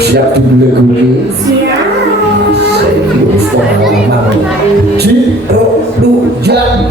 Siap dibeli siap. Serius pengalaman. Jiro Lujan.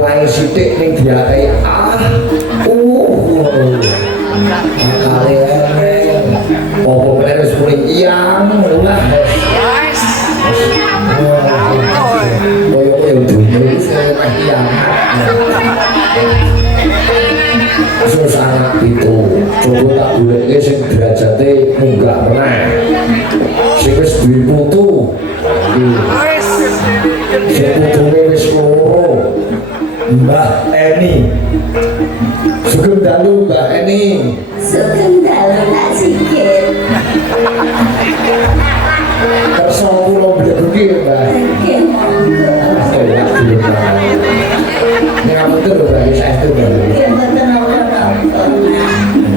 mulai sithik ning diarei kalian opo kalian wis muni iyang lah koyo dunya wis iyang susah itu coba tak goleke sing derajate munggah meneh sing wis duwe putu sing putune wis loro Mbak Eni sugeng dalu Mbak Eni sugeng dalu tak sikit kersa kula blebuki Mbak nggih monggo ini kamu tuh Mbak saya itu Mbak nggih mboten napa-napa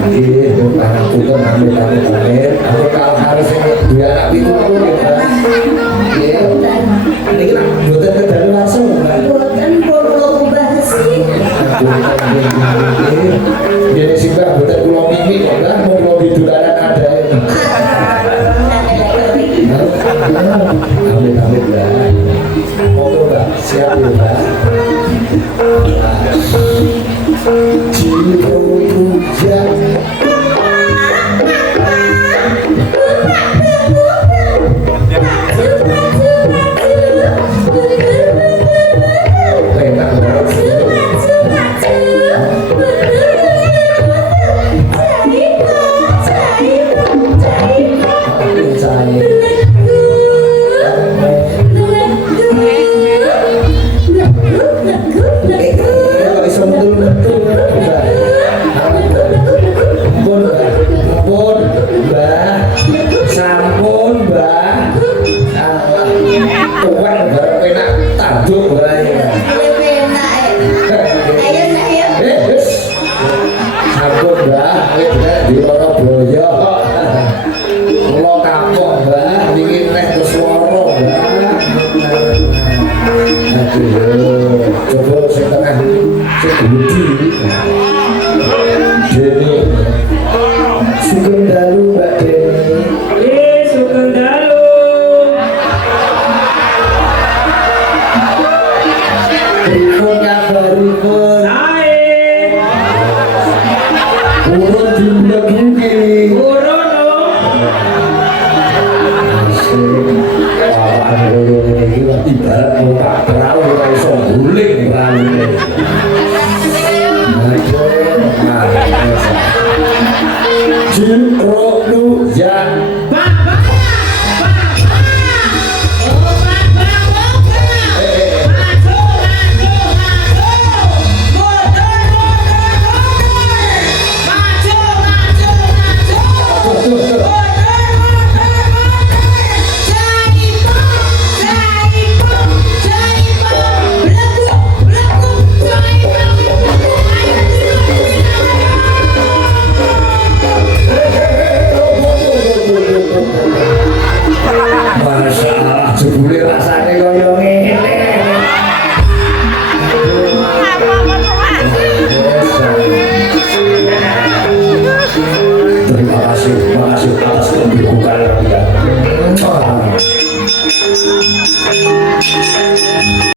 nggih aku tuh amit-amit aku kalau harus duwe anak pitu aku Mbak nggih ini kan mboten kedalu langsung Mbak mboten perlu basi jadi sih Mbak mboten kula mimpi kok Mbak mau kula di dolanan ada amit-amit Mbak monggo Mbak siap ya Mbak Ciro hujan terima kasih atas kebukaan ya.